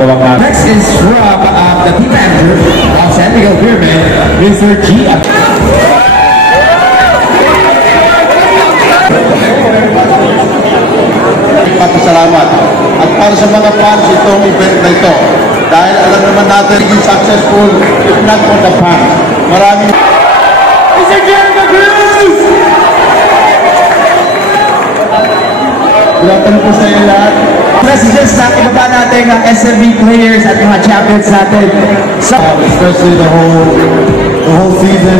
tuwang na. Next is from the team manager of San Miguel Pyramid, Mr. G. Pasalamat. At para sa mga fans itong event na ito, dahil alam naman natin yung successful, if not for the fans. Maraming Mr. Jericho Cruz! Gulatan po sa iyo lahat. Messages sa ibaba natin ng SMB players at mga champions natin. So, Especially the whole season.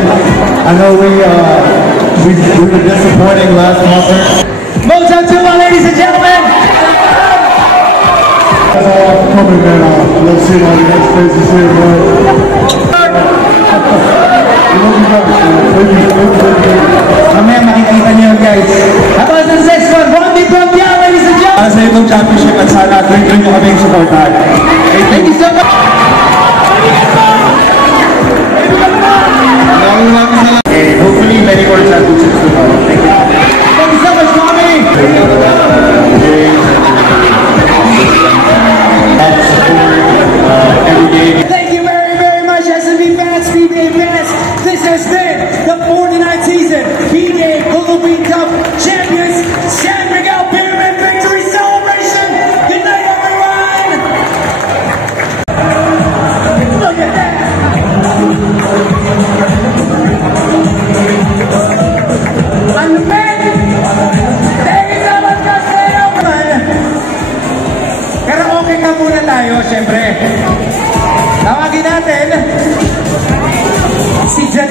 I know we were disappointing last month. Moto 2, ladies and gentlemen! Coming man off. Let's see how the next phase is here, bro. Mamaya makikita niyo guys. Tapos ang next one, Rondi Brodia, ladies and gentlemen! Para sa itong championship at sana tuloy nyo kaming supportahan. Thank you so much! And hopefully many more championships to come. Thank you. Thank you so much, Tommy! Thank you very, very much, SMB fans, PBA fans. This has been the 49th season PBA Philippine Cup Champions San Miguel Pyramid Victory Celebration. Good night, everyone! Look at that! I'm the man! David Alcantara! Karaoke ka muna tayo, syempre. Tawagin natin si Jan.